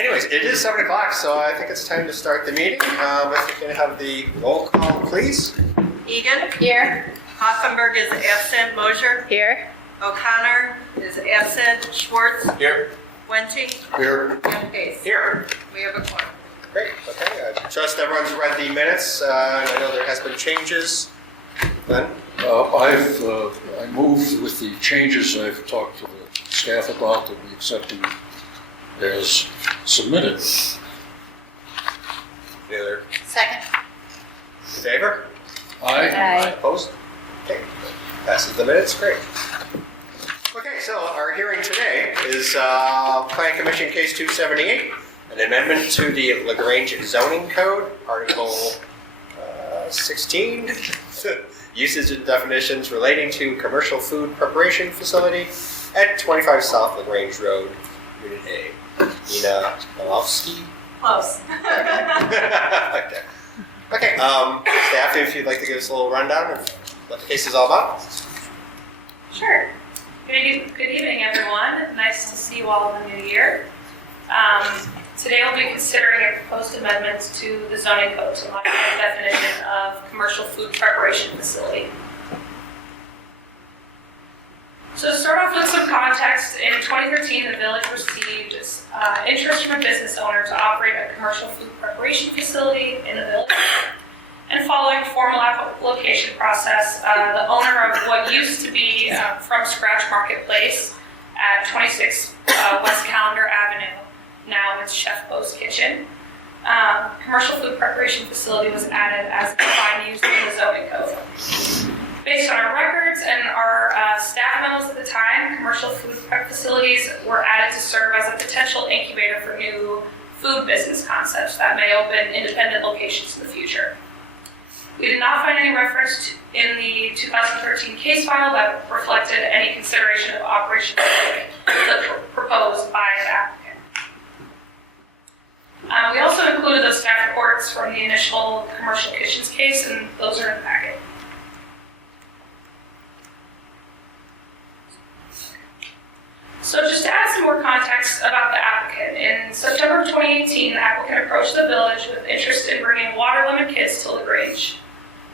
Anyways, it is 7 o'clock, so I think it's time to start the meeting. If we can have the roll call, please. Egan? Here. Hoffenberg is absent. Mosier? Here. O'Connor is absent. Schwartz? Here. Wenting? Here. And Pace. Here. We have a quorum. Great, okay. I trust everyone's read the minutes, and I know there has been changes. Glenn? I moved with the changes I've talked to the staff about that we accept them as submitted. Any other Second. in favor? Aye. Opposed? Okay, passes the minutes, great. Okay, so our hearing today is Plan Commission Case 278, an amendment to the Grange zoning code, Article 16, uses and definitions relating to commercial food preparation facility at 25 South LaGrange Road, Unit A. Nina Malofsky. Close. Okay, staff, if you'd like to give us a little rundown of what the case is all about. Sure. Good evening, everyone. Nice to see you all in the new year. Today we'll be considering a proposed amendment to the zoning code to modify the definition of commercial food preparation facility. So to start off with some context, in 2013 the village received interest from a business owner to operate a commercial food preparation facility in the village. And following formal application process, the owner of what used to be From Scratch Marketplace at 26 West Calendar Avenue, now it's Chef Bo's Kitchen, commercial food preparation facility was added as a defined use in the zoning code. Based on our records and our staff memos at the time, commercial food prep facilities were added to serve as a potential incubator for new food business concepts that may open independent locations in the future. We did not find any reference in the 2013 case file that reflected any consideration of operation proposed by the applicant. We also included the staff reports from the initial commercial kitchens case, and those are in the packet. So just to add some more context about the applicant, in September of 2018, the applicant approached the village with interest in bringing water lemon kits to LaGrange.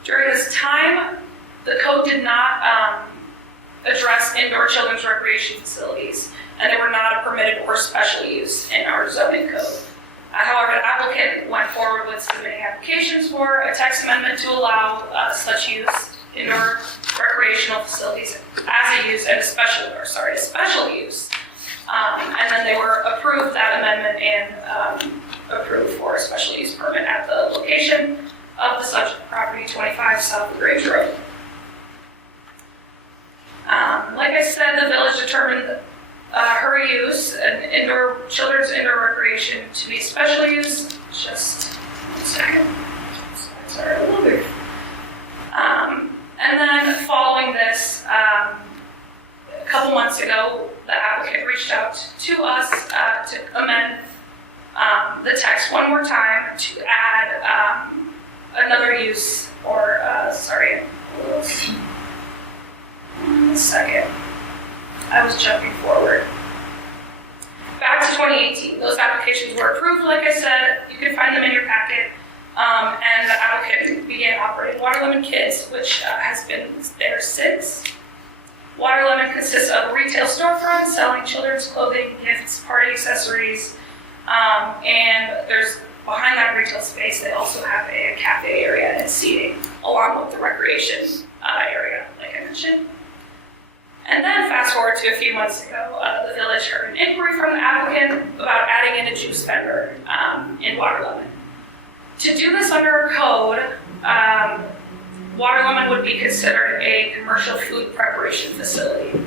During this time, the code did not address indoor children's recreation facilities, and they were not a permitted or special use in our zoning code. However, the applicant went forward with submitting applications for a text amendment to allow such use, indoor recreational facilities, as a use and a special use. And then they were approved that amendment and approved for a special use permit at the location of the subject property, 25 South LaGrange Road. Like I said, the village determined her use and children's indoor recreation to be special use. Just 1 second. Sorry, a little bit. And then following this, a couple months ago, the applicant reached out to us to amend the text one more time to add another use, or sorry, 1 second. I was jumping forward. Back to 2018, those applications were approved, like I said. You can find them in your packet. And the applicant began operating Water Lemon Kids, which has been there since. Water Lemon consists of a retail storefront selling children's clothing, gifts, party accessories, and there's behind that retail space, they also have a cafe area and seating, along with the recreation area, like I mentioned. And then fast forward to a few months ago, the village heard an inquiry from the applicant about adding in a juice vendor in Water Lemon. To do this under a code, Water Lemon would be considered a commercial food preparation facility.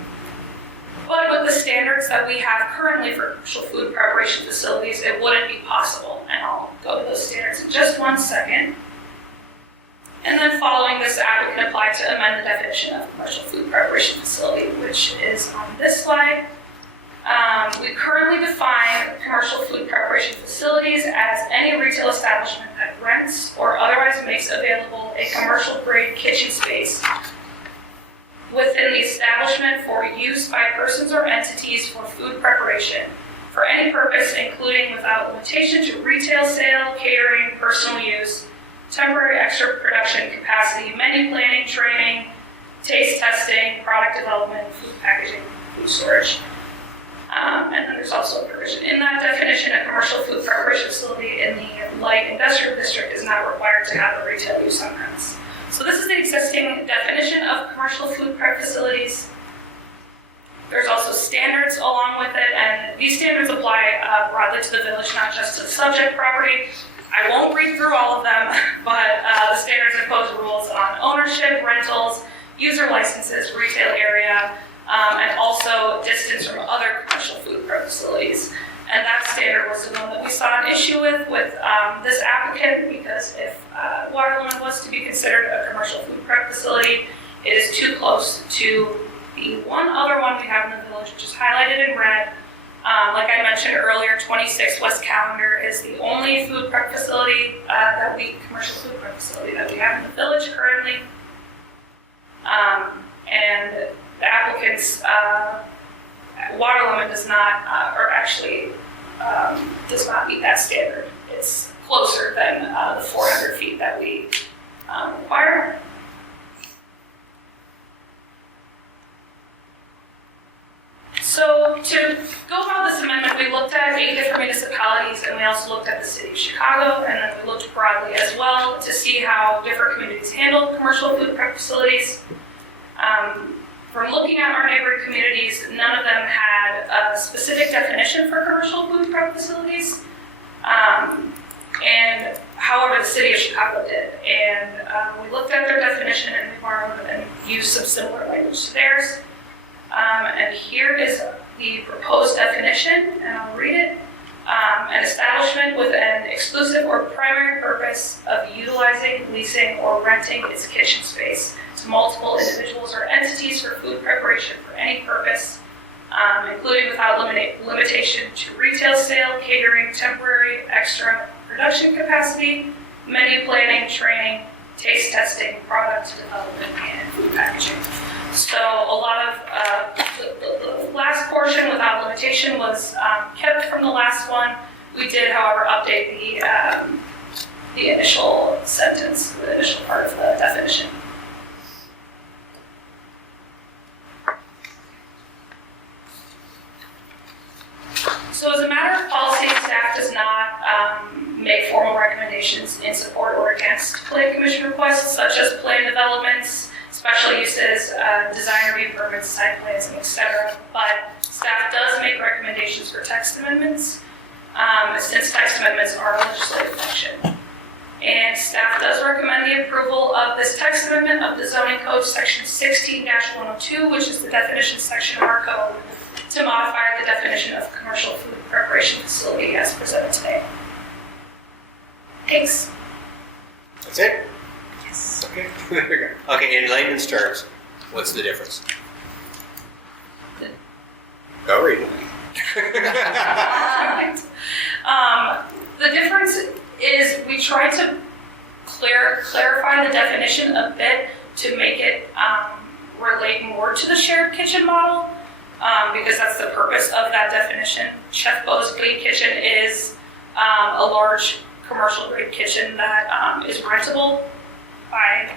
But with the standards that we have currently for commercial food preparation facilities, it wouldn't be possible. And I'll go to those standards in just 1 second. And then following this, the applicant applied to amend the definition of commercial food preparation facility, which is on this slide. We currently define commercial food preparation facilities as any retail establishment that rents or otherwise makes available a commercial grade kitchen space within the establishment for use by persons or entities for food preparation for any purpose, including without without limitation to retail sale, catering, personal use, temporary extra production capacity, menu planning, training, taste testing, product development, food packaging, food storage. And then there's also a provision in that definition, a commercial food preparation facility in the light industrial district is not required to have a retail use on premise. So this is the existing definition of commercial food prep facilities. There's also standards along with it, and these standards apply broadly to the village, not just to the subject property. I won't read through all of them, but the standards impose rules on ownership, rentals, user licenses, retail area, and also distance from other commercial food prep facilities. And that standard was the one that we saw an issue with this applicant, because if Waterland was to be considered a commercial food prep facility, it is too close to the one other one we have in the village, which is highlighted in red. Like I mentioned earlier, 26 West Calendar is the only food prep facility commercial food prep facility that we have in the village currently. And the applicant's water limit does not, does not meet that standard. It's closer than the 400 feet that we require. So to go about this amendment, we looked at 8 different municipalities, and we also looked at the city of Chicago, and then we looked broadly as well to see how different communities handle commercial food prep facilities. From looking at our neighboring communities, none of them had a specific definition for commercial food prep facilities. And however, the city of Chicago did. And we looked at their definition and we borrowed and used some similar language to theirs. And here is the proposed definition, and I'll read it. An establishment with an exclusive or primary purpose of utilizing, leasing, or renting its kitchen space to multiple individuals or entities for food preparation for any purpose, including without limitation to retail sale, catering, temporary extra production capacity, menu planning, training, taste testing, product development, and food packaging. So a lot of the last portion without limitation was kept from the last one. We did, however, update the initial sentence, the initial part of the definition. So as a matter of policy, staff does not make formal recommendations in support or against plan commission requests, such as plan developments, special uses, design review permits, site plans, and etc. But staff does make recommendations for text amendments, since text amendments are a legislative function. And staff does recommend the approval of this text amendment of the zoning code section 16-102, which is the definition section of our code, to modify the definition of commercial food preparation facility as presented today. Thanks. That's it? Yes. Okay. Okay, in layman's terms, what's the difference? Go read it. The difference is we try to clarify the definition a bit to make it relate more to the shared kitchen model, because that's the purpose of that definition. Chef Bo's Clean Kitchen is a large commercial grade kitchen that is rentable by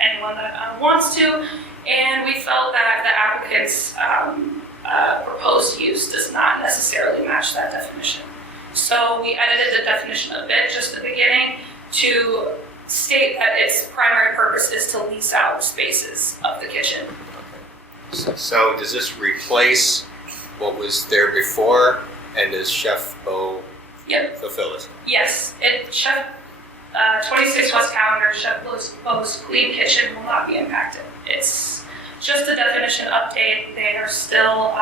anyone that wants to, and we felt that the applicant's proposed use does not necessarily match that definition. So we edited the definition a bit just at the beginning to state that its primary purpose is to lease out spaces of the kitchen. So does this replace what was there before, and does Chef Bo fulfill it? Yes, Chef 26 West Calendar, Chef Bo's Clean Kitchen will not be impacted. It's just a definition update. They are still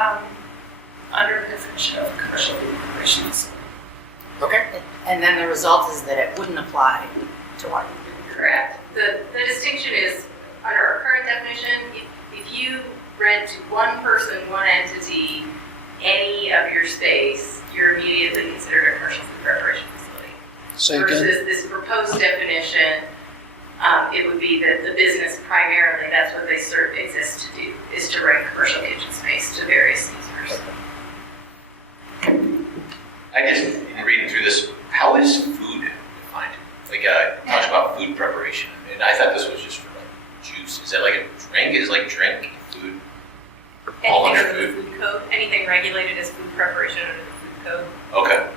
under the definition of commercial food preparation facility. Okay. And then the result is that it wouldn't apply to water. Correct. The distinction is, under our current definition, if you rent to one person, one entity, any of your space, you're immediately considered a commercial food preparation facility. Say again? Versus this proposed definition, it would be that the business primarily, that's what they exist to do, is to rent commercial kitchen space to various users. I just, in reading through this, how is food defined? Like, it talks about food preparation, and I thought this was just for like juice. Is that like a drink? Is like drink, food, all under Anything food? under the food code, anything regulated as food preparation under the food code. Okay.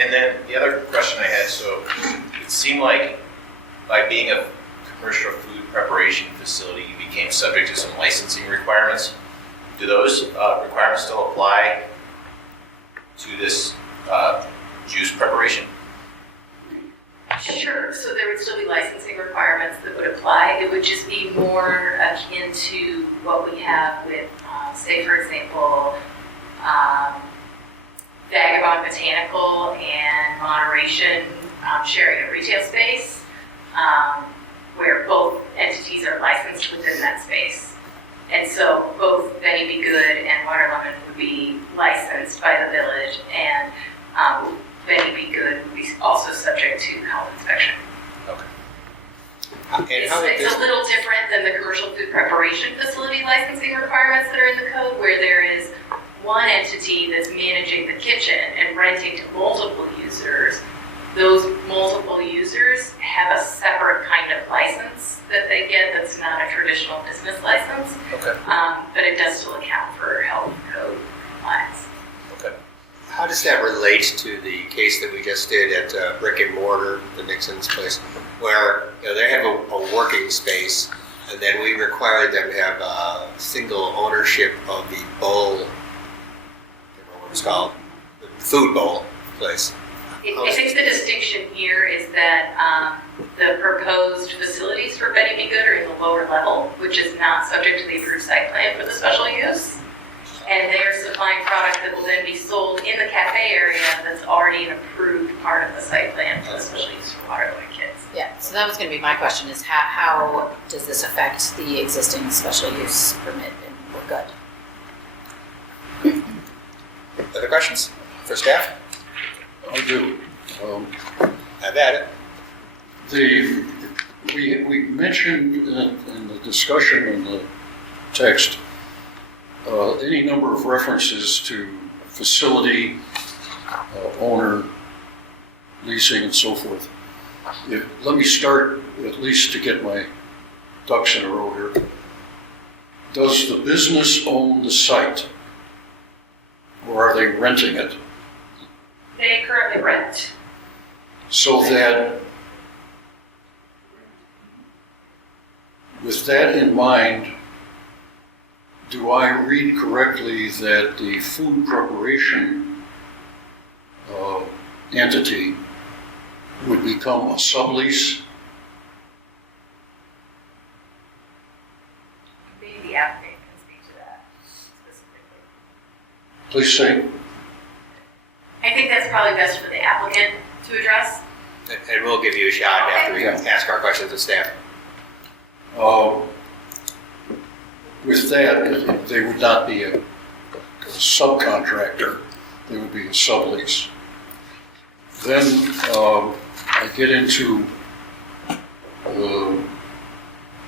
And then the other question I had, so it seemed like by being a commercial food preparation facility, you became subject to some licensing requirements. Do those requirements still apply to this juice preparation? Sure, so there would still be licensing requirements that would apply. It would just be more akin to what we have with, say, for example, Vagabond Botanical and Moderation sharing a retail space, where both entities are licensed within that space. And so both Benny Be Good and Water Lemon would be licensed by the village, and Benny Be Good would be also subject to health inspection. And how did It's this, a little different than the commercial food preparation facility licensing requirements that are in the code, where there is one entity that's managing the kitchen and renting to multiple users. Those multiple users have a separate kind of license that they get that's not a traditional business license, okay. but it does still account for health code compliance. How does that relate to the case that we just did at Brick and Mortar, the Nixon's place, where they have a working space, and then we required them to have a single ownership of the bowl, I don't know what it's called, the food bowl place? I think the distinction here is that the proposed facilities for Benny Be Good are in the lower level, which is not subject to the approved site plan for the special use. And they're supplying product that will then be sold in the cafe area that's already an approved part of the site plan for the special use for Waterloo kids. Yeah, so that was gonna be my question, is how does this affect the existing special use permit, and we're good? Other questions for staff? I do. Have at it. We mentioned in the discussion in the text, any number of references to facility, owner, leasing, and so forth. Let me start, at least to get my ducks in a row here. Does the business own the site, or are they renting it? They currently rent. So that, with that in mind, do I read correctly that the food preparation entity would become a sublease? Maybe the applicant can speak to that specifically. Please say. I think that's probably best for the applicant to address. And we'll give you a shot after we ask our questions of staff. With that, they would not be a subcontractor, they would be a sublease. Then I get into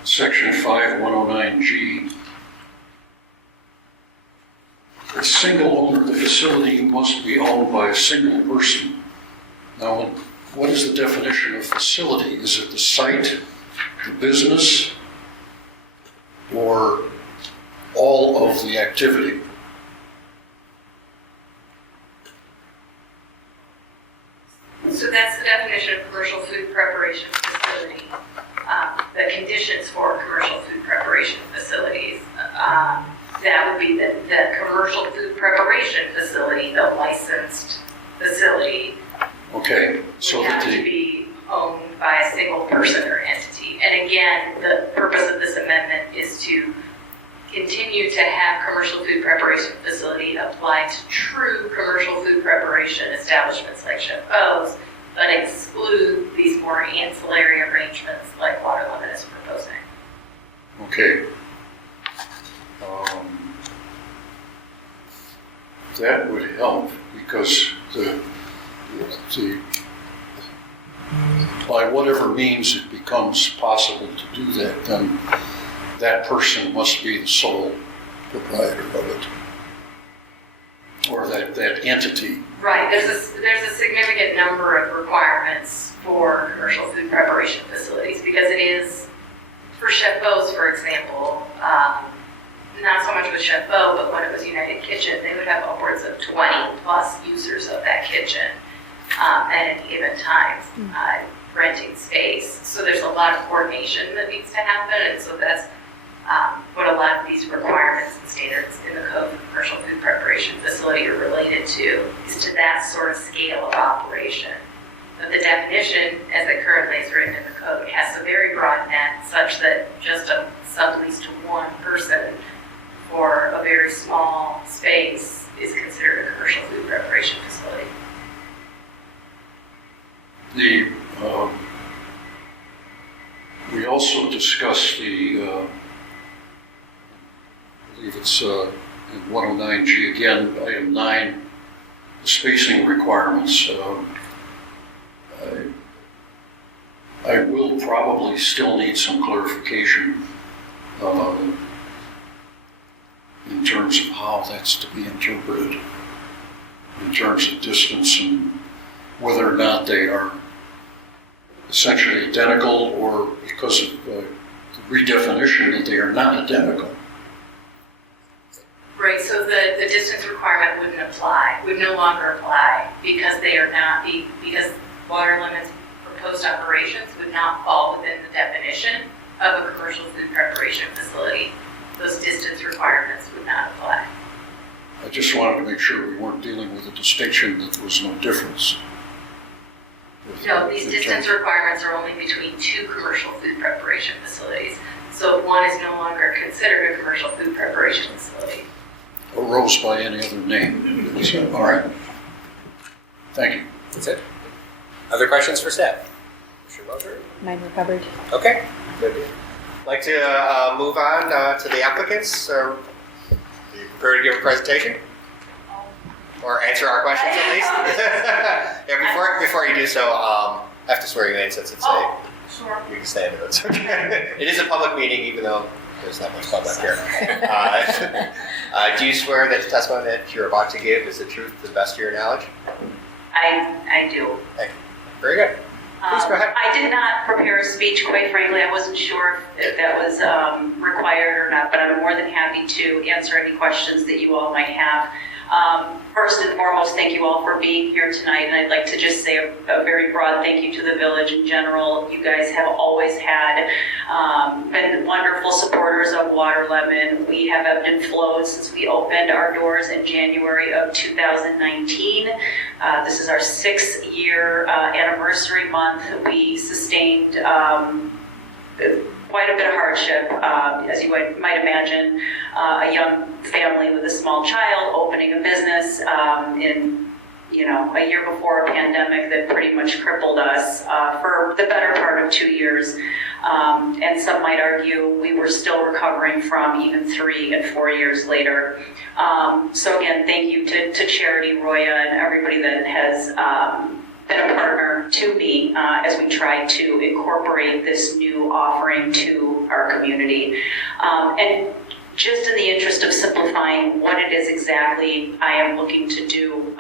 section 5109G. A single owner of the facility must be owned by a single person. Now, what is the definition of facility? Is it the site, the business, or all of the activity? So that's the definition of commercial food preparation facility. The conditions for commercial food preparation facilities, that would be the commercial food preparation facility, the licensed facility, Okay, so would that have to be owned by a single person or entity. And again, the purpose of this amendment is to continue to have commercial food preparation facility apply to true commercial food preparation establishments like Chef O's, but exclude these more ancillary arrangements like Water Lemon is proposing. Okay. That would help because by whatever means it becomes possible to do that, then that person must be the sole proprietor of it. or that entity. Right, there's a significant number of requirements for commercial food preparation facilities because it is, for Chef Bo's, for example, not so much with Chef Bo, but when it was United Kitchen, they would have upwards of 20 plus users of that kitchen at any given time, renting space. So there's a lot of coordination that needs to happen, and so that's what a lot of these requirements and standards in the code for commercial food preparation facility are related to, is to that sort of scale of operation. But the definition, as it currently is written in the code, has a very broad net such that just a sublease to one person for a very small space is considered a commercial food preparation facility. We also discussed I believe it's in 109G again, item 9, the spacing requirements. I will probably still need some clarification in terms of how that's to be interpreted, in terms of distance and whether or not they are essentially identical, or because of the redefinition that they are not identical. Right, so the distance requirement would no longer apply because they are not, because water limits proposed operations would not fall within the definition of a commercial food preparation facility. Those distance requirements would not apply. I just wanted to make sure we weren't dealing with a distinction that there was no difference. No, these distance requirements are only between two commercial food preparation facilities. So if one is no longer considered a commercial food preparation facility. Arose by any other name. All right. Thank you. That's it. Other questions for staff? Mr. Moser? Mine were covered. Okay, good. Like to move on to the applicants, or are you prepared to give a presentation? Or answer our questions at least? Yeah, before you do so, I have to swear you in since it's Sure. you can stand it, it's okay. It is a public meeting, even though there's not much public here. Do you swear that the testimony that you're about to give is the truth to the best of your knowledge? I do. Thank you. Very good. Please go ahead. I did not prepare a speech, quite frankly. I wasn't sure if that was required or not, but I'm more than happy to answer any questions that you all might have. First and foremost, thank you all for being here tonight, and I'd like to just say a very broad thank you to the village in general. You guys have always been wonderful supporters of Water Lemon. We have ebbed and flowed since we opened our doors in January of 2019. This is our 6th-year anniversary month. We sustained quite a bit of hardship, as you might imagine, a young family with a small child opening a business in a year before a pandemic that pretty much crippled us for the better part of 2 years. And some might argue we were still recovering from even 3 and 4 years later. So again, thank you to Charity, Roya, and everybody that has been a partner to me as we try to incorporate this new offering to our community. And just in the interest of simplifying what it is exactly I am looking to do,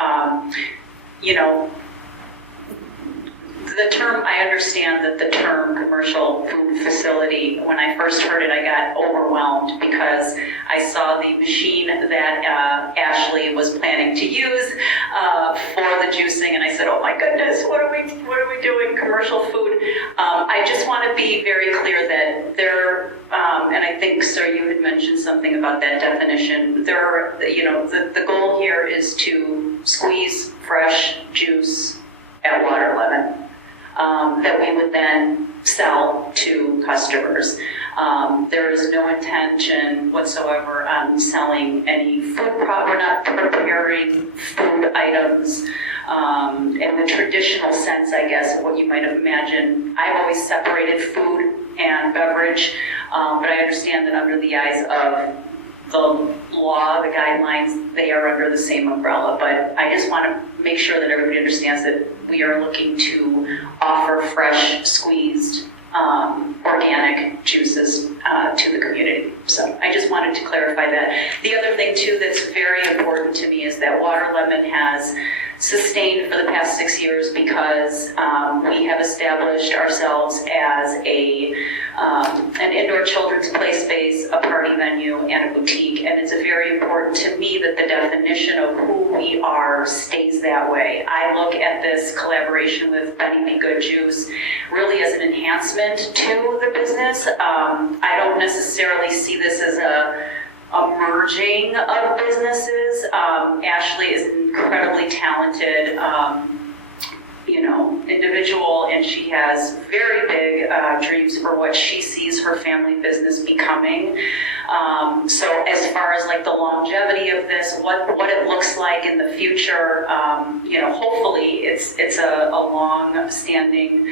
the term, I understand that the term commercial food facility, when I first heard it, I got overwhelmed because I saw the machine that Ashley was planning to use for the juicing, and I said, oh my goodness, what are we doing, commercial food? I just want to be very clear that there, and I think, sir, you had mentioned something about that definition. The goal here is to squeeze fresh juice at Water Lemon. That we would then sell to customers. There is no intention whatsoever on selling any food we're not preparing food items in the traditional sense, I guess, of what you might imagine. I've always separated food and beverage, but I understand that under the eyes of the law, the guidelines, they are under the same umbrella. But I just want to make sure that everybody understands that we are looking to offer fresh, squeezed organic juices to the community. So I just wanted to clarify that. The other thing too that's very important to me is that Water Lemon has sustained for the past 6 years because we have established ourselves as an indoor children's play space, a party venue, and a boutique. And it's very important to me that the definition of who we are stays that way. I look at this collaboration with Benny Be Good Juice really as an enhancement to the business. I don't necessarily see this as a merging of businesses. Ashley is an incredibly talented, individual, and she has very big dreams for what she sees her family business becoming. So as far as like the longevity of this, what it looks like in the future, hopefully it's a long-standing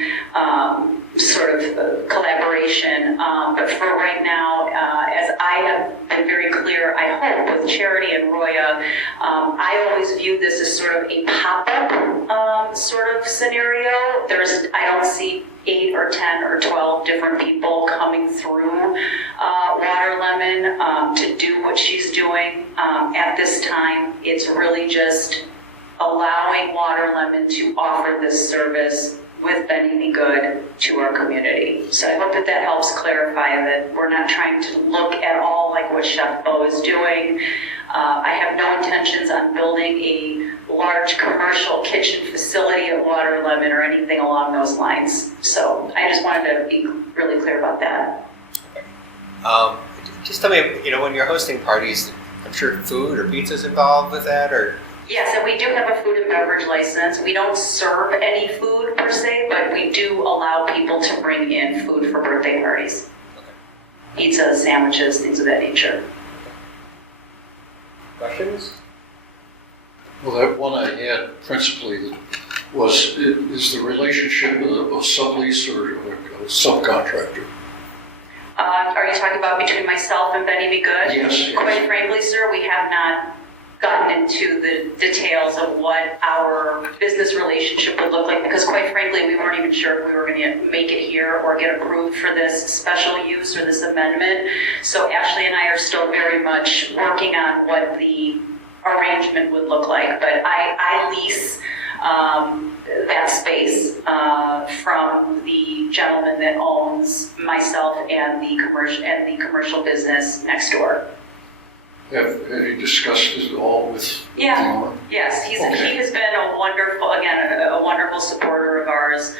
sort of collaboration. But for right now, as I have been very clear, I hope with Charity and Roya, I always viewed this as sort of a pop-up sort of scenario. I don't see 8 or 10 or 12 different people coming through Water Lemon to do what she's doing at this time. It's really just allowing Water Lemon to offer this service with Benny Be Good to our community. So I hope that helps clarify that we're not trying to look at all like what Chef Bo is doing. I have no intentions on building a large commercial kitchen facility at Water Lemon or anything along those lines. So I just wanted to be really clear about that. Just tell me, when you're hosting parties, I'm sure food or pizza's involved with that, or? Yes, and we do have a food and beverage license. We don't serve any food per se, but we do allow people to bring in food for birthday parties. Okay. Pizza, sandwiches, things of that nature. Questions? Well, that one I had principally is the relationship a sublease or a subcontractor? Are you talking about between myself and Benny Be Good? Yes. Quite frankly, sir, we have not gotten into the details of what our business relationship would look like, because quite frankly, we weren't even sure if we were going to make it here or get approved for this special use or this amendment. So Ashley and I are still very much working on what the arrangement would look like, but I lease that space from the gentleman that owns myself and the commercial business next door. Have you discussed it all with the owner? Yes, he has been a wonderful supporter of ours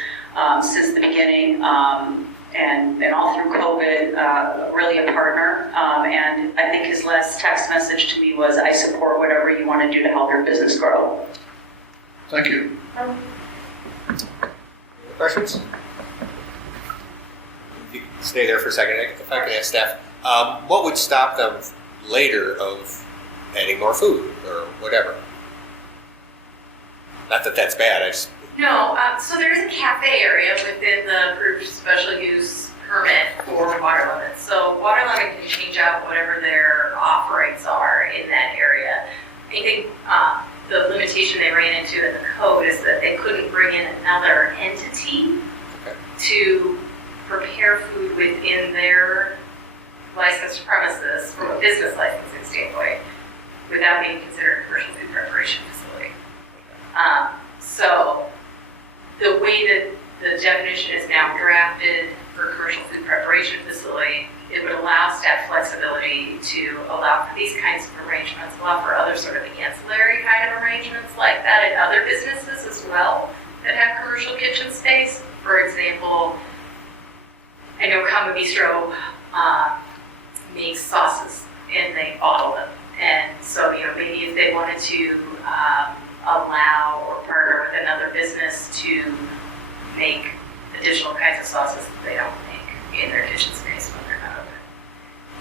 since the beginning, and all through COVID, really a partner. And I think his last text message to me was, "I support whatever you want to do to help your business grow." Thank you. Questions? You can stay there for a second. If I can ask staff, what would stop them later of adding more food or whatever? Not that that's bad. No, so there is a cafe area within the approved special use permit for Water Lemon. So Water Lemon can change out whatever their offerings are in that area. I think the limitation they ran into in the code is that they couldn't bring in another entity to prepare food within their licensed premises from a business licensing standpoint without being considered a commercial food preparation facility. So the way that the definition is now drafted for commercial food preparation facility, it would allow staff flexibility to allow for these kinds of arrangements, allow for other sort of ancillary kind of arrangements like that at other businesses as well that have commercial kitchen space. For example, I know Kama Bistro makes sauces and they bottle them. And so, maybe if they wanted to allow or partner with another business to make additional kinds of sauces that they don't make in their kitchen space when they're not open,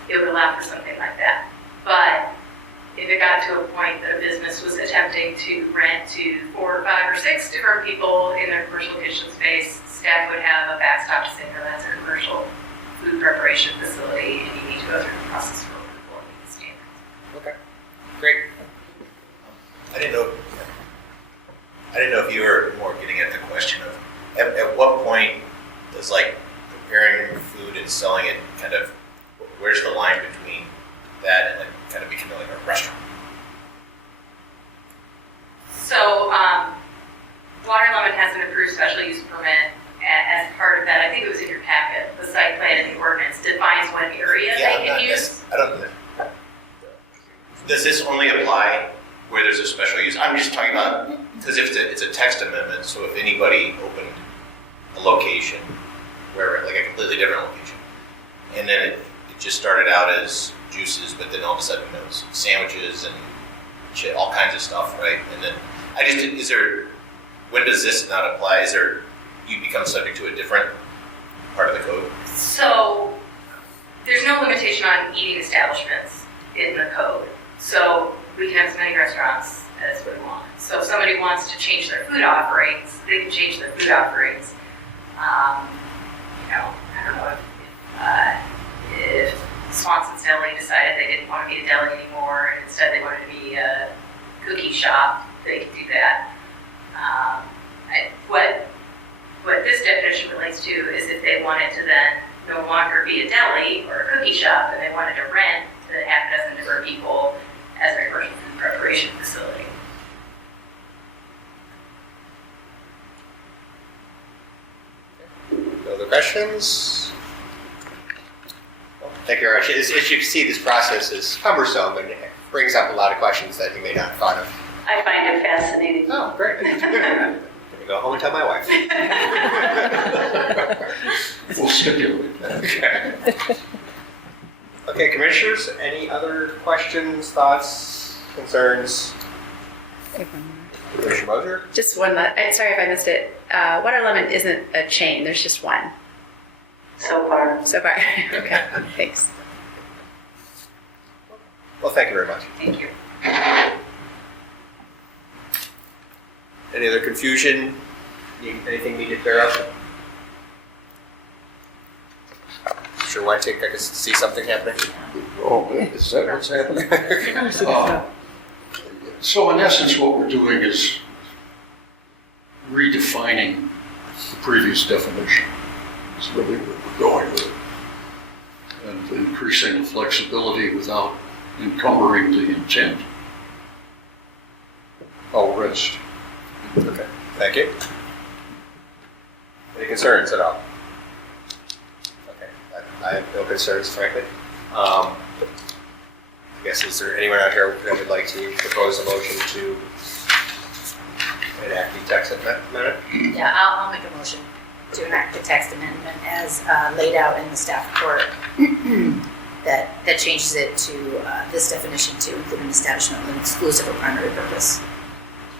it would allow for something like that. But if it got to a point that a business was attempting to rent to 4 or 5 or 6 different people in their commercial kitchen space, staff would have a backstop to say, no, that's a commercial food preparation facility and you need to go through the process for approval and meet the standards. Okay, great. I didn't know if you were more getting at the question of at what point does preparing food and selling it, kind of, where's the line between that and then kind of becoming like a restaurant? So, Water Lemon has an approved special use permit as part of that. I think it was in your packet. The site plan and the ordinance defines what area they can use. I don't know. Does this only apply where there's a special use? I'm just talking about, because if it's a text amendment, so if anybody opened a location, where like a completely different location, and then it just started out as juices, but then all of a sudden it was sandwiches and shit, all kinds of stuff, right? And then when does this not apply? You become subject to a different part of the code? So, there's no limitation on eating establishments in the code. So, we can have as many restaurants as we want. So, if somebody wants to change their food offerings, they can change their food offerings. I don't know if Swanson's Deli decided they didn't want to be a deli anymore and instead they wanted to be a cookie shop, they can do that. What this definition relates to is if they wanted to then no longer be a deli or a cookie shop and they wanted to rent to half a dozen different people as a commercial food preparation facility. No other questions? Well, thank you very much. As you can see, this process is cumbersome and it brings up a lot of questions that you may not have thought of. I find it fascinating. Oh, great. I'm going to go home and tell my wife. We'll stipulate that. Okay, commissioners, any other questions, thoughts, concerns? Commissioner Moser? Just one, sorry if I missed it. Water Lemon isn't a chain, there's just one So far. so far. Okay, thanks. Well, thank you very much. Thank you. Any other confusion? Anything need to clear up? Sure, why take, I can see something happening. Oh, is that what's happening? So in essence, what we're doing is redefining the previous definition. Is really where we're going with it. And increasing the flexibility without encumbering the intent. I'll rest. Okay, thank you. Any concerns at all? Okay, I have no concerns, frankly. I guess, is there anyone out here that would like to propose a motion to enact the text amendment? Yeah, I'll make a motion to enact the text amendment as laid out in the staff report that changes it to this definition to include an establishment with an exclusive or primary purpose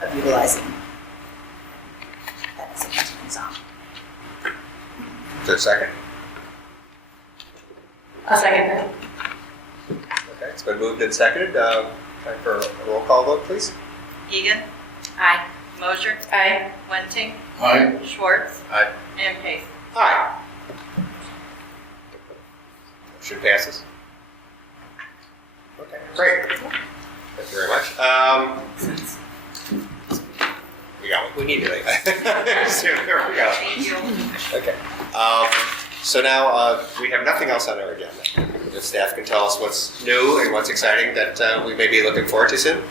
of utilizing that as a continuing zone. Is there a second? I'll second that. Okay, it's been moved and seconded. Time for a roll call vote, please. Egan. Aye. Mosher. Aye. Wenting. Aye. Schwartz. Aye. And Pace. Aye. Motion passes. Okay, great. Thank you very much. We got what we need today. So there we go. Thank you. Okay. So now we have nothing else on our agenda. The staff can tell us what's new and what's exciting that we may be looking forward to soon.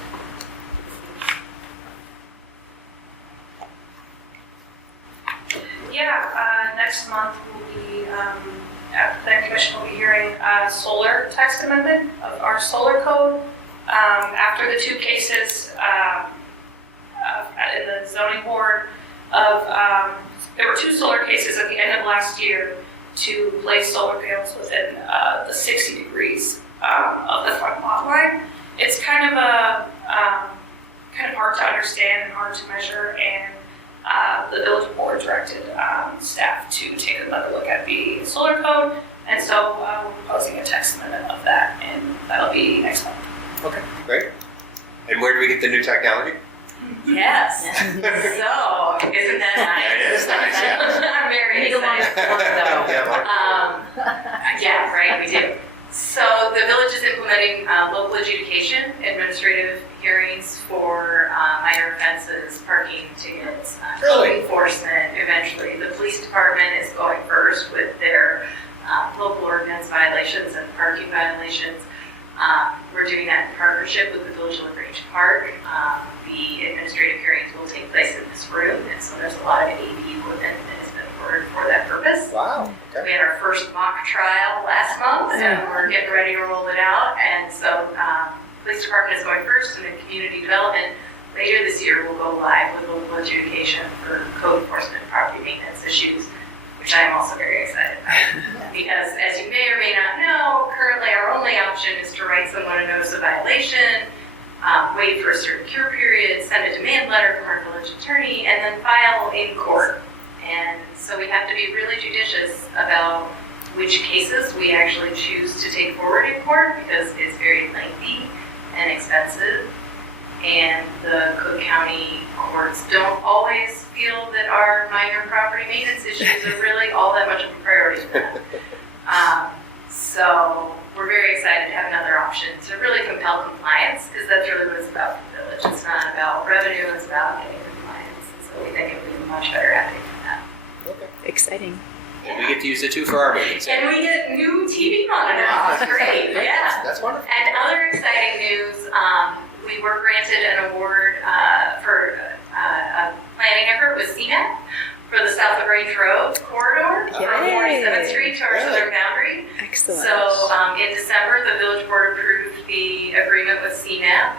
Yeah, next month we'll be, the commission will be hearing a solar text amendment of our solar code. After the two cases in the zoning board there were two solar cases at the end of last year to place solar panels within the 60 degrees of the front lot line. It's kind of hard to understand and hard to measure, and the village board directed staff to take another look at the solar code, and so we're proposing a text amendment of that, and that'll be next month. Okay, great. And where do we get the new technology? Yes. So, isn't that nice? It is nice, yeah. I'm very Need a long excited. form, though. Yeah, right, we do. So the village is implementing local adjudication, administrative hearings for minor offenses, parking tickets, code Really? enforcement. Eventually, the police department is going first with their local ordinance violations and parking violations. We're doing that in partnership with the Village of Grange Park. The administrative hearings will take place in this room, and so there's a lot of AV equipment that has been ordered for that purpose. Wow, We okay. had our first mock trial last month, and we're getting ready to roll it out. And so, police department is going first, and then community development later this year will go live with local adjudication for code enforcement and property maintenance issues, which I am also very excited about. Because as you may or may not know, currently our only option is to write someone a notice of violation, wait for a certain cure period, send a demand letter from our village attorney, and then file in court. And so we have to be really judicious about which cases we actually choose to take forward in court because it's very lengthy and expensive. And the Cook County courts don't always feel that our minor property maintenance issues are really all that much of a priority for them. So we're very excited to have another option to really compel compliance because that's really what it's about for the village. It's not about revenue, it's about getting compliance. And so we think it would be a much better avenue for that. Okay. Exciting. And we get to use it too for our meetings. And we get new TV monitors. It's great, yeah. That's wonderful. And other exciting news, we were granted an award for a planning effort with CNET for the South of Grange Road corridor from Yay. 47th Street to our southern boundary. Excellent. So in December, the village board approved the agreement with CNET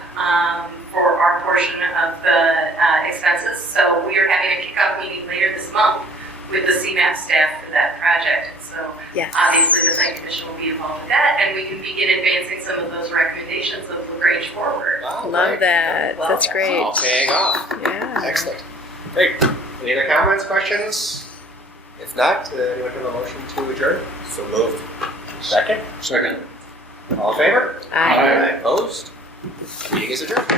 for our portion of the expenses. So we are having a kickoff meeting later this month with the CMAP staff for that project. So Yes. obviously the planning commission will be involved with that, and we can begin advancing some of those recommendations of LaGrange forward. Wow, Love great. that. That's great. All paying off. Yeah. Excellent. Great. Any other comments, questions? If not, anyone have a motion to adjourn? So moved. Second? Second. All in favor? Aye. Opposed? Meeting is adjourned.